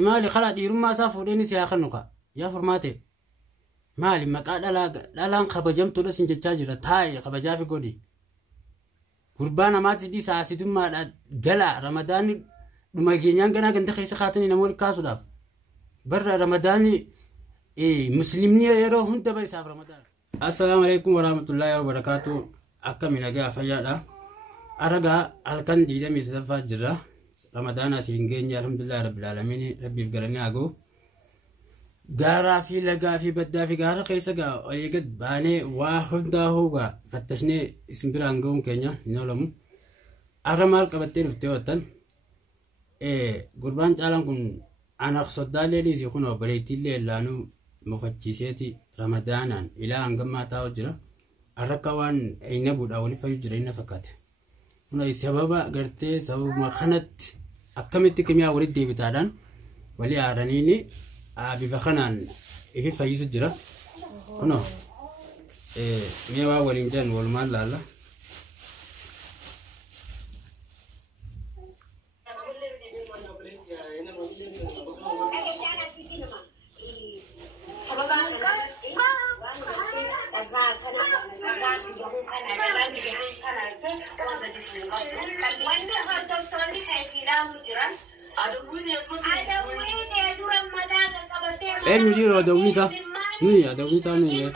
مالي خلا ديرم ما سافريني سياخن نقا يا فرماتي مالي مقا دالان خبجمتو دسن جتاجرا تاي خبجا في غودي قربانا ما تدي ساسيتم ما غلا رمضان دما جينيان غنا غنت خيس خاتني نمور كاسو داف بر رمضاني مسلمني يرو هنت باي صاحب رمضان. السلام عليكم ورحمه الله وبركاته. اكمل اجا فيادا ارغا الكن ديدا ميسفا جرا رمضان سينجين الحمد لله رب العالمين. ربي فقرني اغو غارا في لغا في بدا في غارا خيسغا ايغد باني واحد هوغا فتشني اسم برانغون كينيا نولم ارمال قبتي رفتوتن قربان تعالى كن انا خصدالي لي يكونوا بريتي لي لانو مفتشيتي رمضان الى ان ما تاوجرا الركوان اينبود اولي فيجرين فكات هنا سبب غرتي سبب ما خنت اكمتي كيميا ولدي بتادان ولي ارانيني ابي فخنان في فيجرا هنا ميوا وليمجان والمال لا ندير دوينسا نيا دوينسا نيا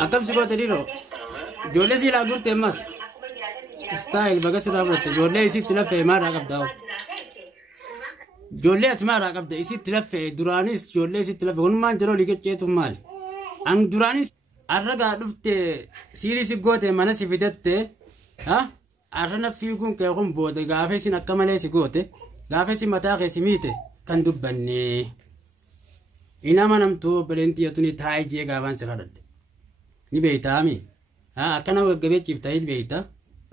أكم سكوت تديرو جولة سيلا غور تماس ستايل بقى سرابرت جولة يصير تلف ما راقب داو جولة اسمع راقب ده يصير تلف درانيس جولة يصير تلف هون ما جرو ليك تشيتو مال أن درانيس أرجع دفت سيري سكوت مانا سيفيدت ها أرنا فيكون كيكون بود غافيسي نكمله سكوت غافيسي متى غسميته كان دبني إنما نمتو بلنتي يتوني تاي جي غافان سكرد ni beitami akana wagabe chiftai beita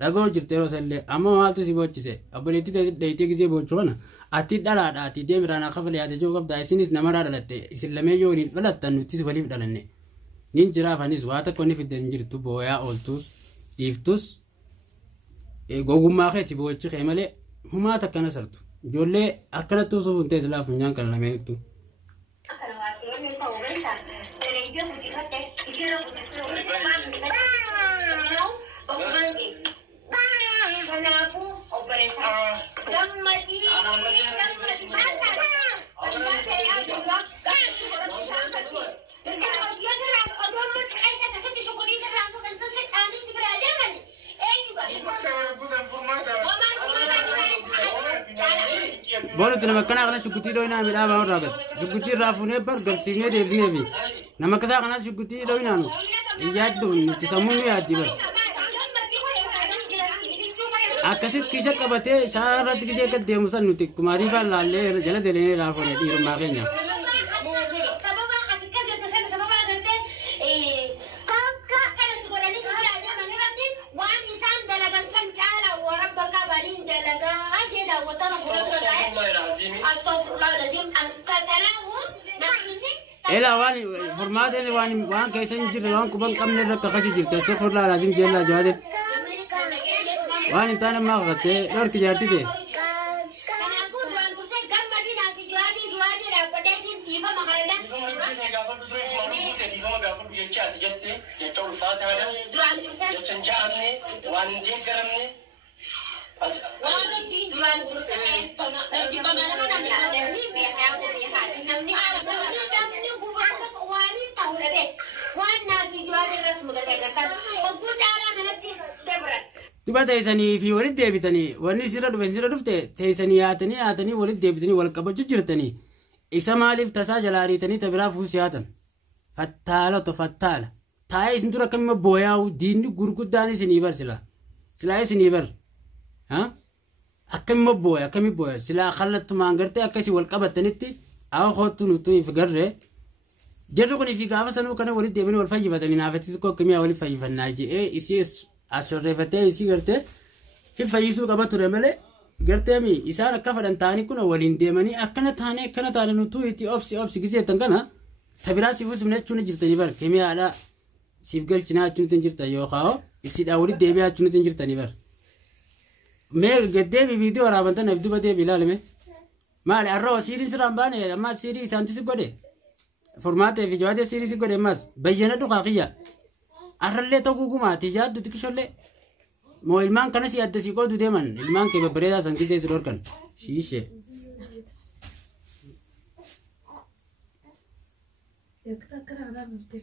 dago jirtero selle amma maltu si bochise aboleti deite gize bochona ati dala ati demirana khafale ati jogab da isinis namara dalatte islame yoni balatan nutis walif dalanne nin jira fanis wata koni fiden jirtu boya oltus iftus gogumma kheti bochi khemale huma takana sartu jolle akana to so funte isla funyan kan lametu بولت لما كان أغنى شكوتي لوينا ملا باون راقد شكوتي رافوني برجر سيني ديبسني بي لما كذا أغنى شكوتي لوينا نو يادون تسموني يادي بر أكاسيت كيشة كبته شارات كذا كده مسان نوتي كماري فالله جل دلني رافوني ديرو ماغينيا إلا واني فرمات إني وان كيسن جرّ وان كبان كم نرّ كخشي جرّ تسخر لا لازم جل جواد وان إنتان ما غته دور كجارتي ده تبى تيسني في ولد ديبتني وني سيرة دفته تيسني آتني ولد ديبتني والكبر جرتني إسماعيل تساجل عريتني تبرا فوسياتن فتالة تاي سندورا كم بويا ودين غورغداني سنيبر سلا سنيبر ها أكم بويا كم بويا سلا خلت ما انغرتي اكسي والقبتنتي او خوتو نتو فغره جرغني في غافا سنو كان ولي ديبن والفاي بدني نافتي كو كميا ولي فاي فناجي اي اسيس اسورفتي اسي غرتي في فايسو قبطو رمله غرتي مي اسانا كفدن تاني كنا ولين ديمني اكنا تاني نتو يتي اوبسي غزي تنغنا تبراسي فوس منچون جرتني بر كميا على سيفغل چنا چون تنجرتا يو خاو اسي داولي ديبيا چون تنجرتني بر مي غدي فيديو رابنت نبدو بدي بلال مالي الرو سيري سرامباني اما سيري سانتي غودي فورمات فيديو هذا سيري غودي ماس بينا دقاقيه ارله تو غوما تيجاد تكشله مو المان كان سي ادسي كو ديمن المان كي ببريدا سانتي سي سرور كان شيشه يكتكر على ملتف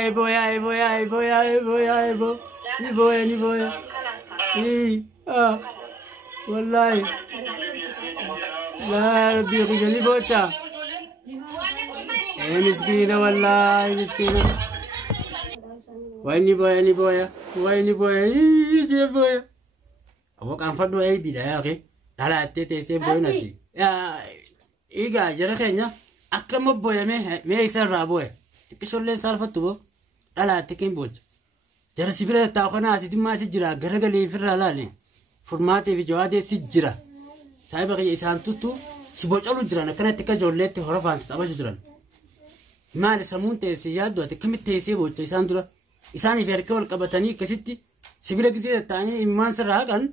ay boy ni boy والله لا ربي يخرجني بوتا مسكينة والله مسكينة ويني بويا يجي بويا أبو كان فدو أي بيدا يا أخي لا تيسي بوي نسي إيجا جرخينا أكرم بويا مي يسرع بويا تكشور لي سالفتو بو لا تكين بوج جرسي بلا تاخنا سيدي ما سجرا غرغلي فرالالي فورماتي في جوادي سجرا سايبا كي إسان توتو سيبوچالو جرانا كانت تكا جوليتي هرفانس تابا جرانا مال سمون تيسي يادو تكمل تيسي بوچا إسان درا إساني في هركول قبطاني كسيتي سيبلا كسيتا تاني إمان سراغان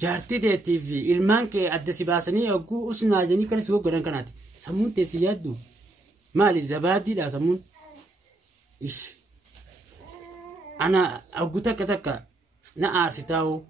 جارتي تيتي في إلمان كي أدسي باساني أقو أسنا جاني كان سيبو قران كانت سمون تيسي يادو مالي زبادي لا سمون إيش أنا أقو تكا نعارسي تاو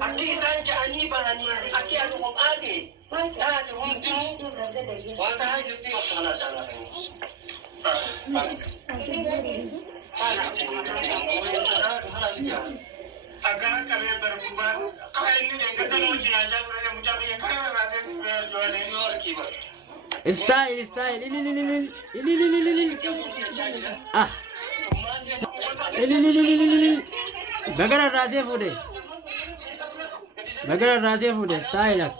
Aki san jani bahani, aki anu komadi, mana tu rumpu, wala haju tu sana sana. Agar kalian berubah, kalian ini yang kita mau jalan yang mencari yang kalian rasa jual ini luar kibat. Style. Ah. Bagara rase fude style.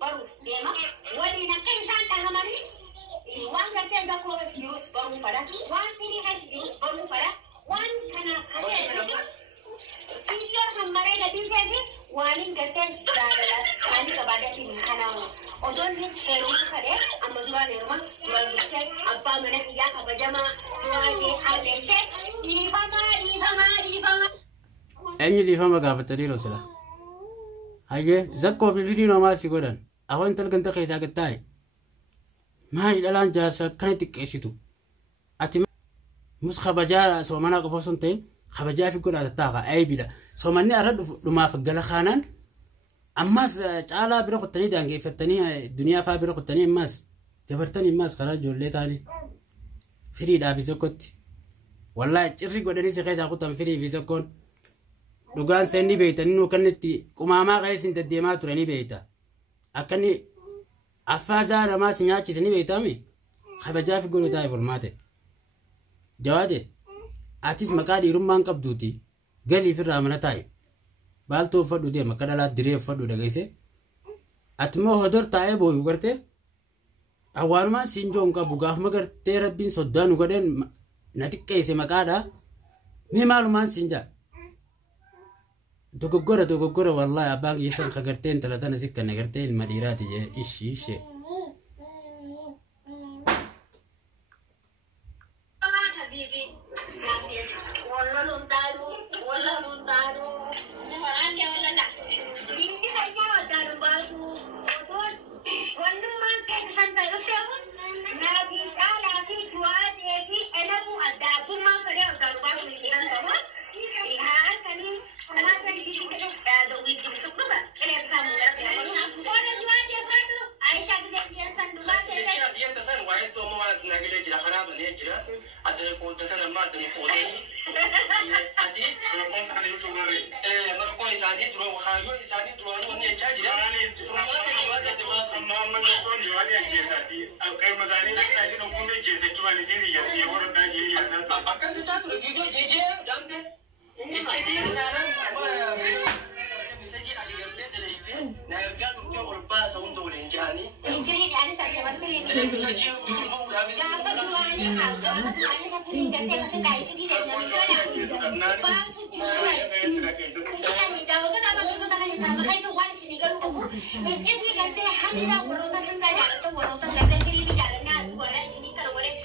baruuf deema waliin akka isaan dhahamanii waan gartee zakkoobas jirus baruu fadha waan firiikas jirus baruu fadha waan kanaaf kateetu fiidiyoo sammaree gadhiisee fi waaniin garteen jaalala isaanii qabaadhatiin kanaamu odoon heerumaa kadhee amma duraan heerumaa duraan dursee abbaa mana hiyyaa kabajamaa duraan harreessee dhiifamaa. Eenyu dhiifama gaafatanii sila. Hayyee zakkoo fi firii namaa si godhan afaan intal ganta keessaa gattaa'e maal dhalaan jaarsa akkana xiqqeessitu ati mus kabajaa soomanaa qofa osoo hin ta'in kabajaa fi godhaa tattaafa ayibiidha soomanni arra dhumaaf gala kaanaan ammas caalaa bira qottanii daangeeffattanii duniyaa fa'aa bira qottanii ammas dabartanii ammas karaa ijoollee ta'anii firiidhaa fi zakkotti wallaahi cirri godhanii si keessaa kutan firii fi zakkoon. Dhugaan seenni beeytanii nuu kanatti qumaamaa qaeessin deddeemaa turanii beeyta. Akkanni affaasaa namaa si nyaachisanii beeytaami kabajaa fi godhu taa'e bulmaate. Jawaate atis maqaa dhiirummaan qabduuti galiif irraa mana taa'e. Baaltuu uffadhu deema akka dhalaa diree uffadhu dhageesse. Ati immoo hodor taa'ee booyu gartee awwaanumaan siin joon qabu gaafuma gartee rabbiin soddaan nu godheen na xiqqeesse maqaadhaa mee maalumaan siin jaa. Dogoggora wallahi abbaan kiyyan kagarteen talatana sikkan nagarteen madiraati je ishee habibi walla luntaanu marande walla jinni kanya wadaanu baasu odon wannummaan keessan ta'uun nabi caalaa fi du'aa fi elabu addaabummaa fedhee wadaanu baasu ni sidan ta'u haan kanii Amakan jadi ada wig di sebelah, kalian sambung lagi. Orang dua dia tu, Aisyah kejadian sandulah. Dia kesan wahai tu mau nak gila gila kharab ni gila. Ada kau tekan amat ni kau ni. Ati, kau sani tu mari. Mereka isani dulu, khayu isani dulu ni jadi. Semua dia tu sama mereka ni wali aja tadi. Kalau mazani isani nak guna je, cuma ni sini ya. Dia orang dah jadi. Akan sejak tu video je, jangan. Jadi sana bisa jadi ada yang terjadi itu. Naga tu orang bahasa untuk orang jani. Jadi ada saja masalah ini. Bisa jadi dulu kami. Apa tujuannya? Apa tujuannya nak kirim data ke sekali itu tidak ada. Bahasa jurusan. Kita ni tahu kan apa tujuan kita nak makan sesuatu di sini kalau kamu. Jadi kata Hamzah warotan jalan tu warotan kata kirim jalan nak orang sini kalau orang.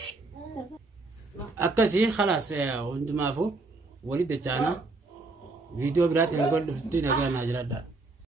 Akkasii khalaas hundumaafu ولد جانا فيديو برات نقول في الدنيا قالنا جردا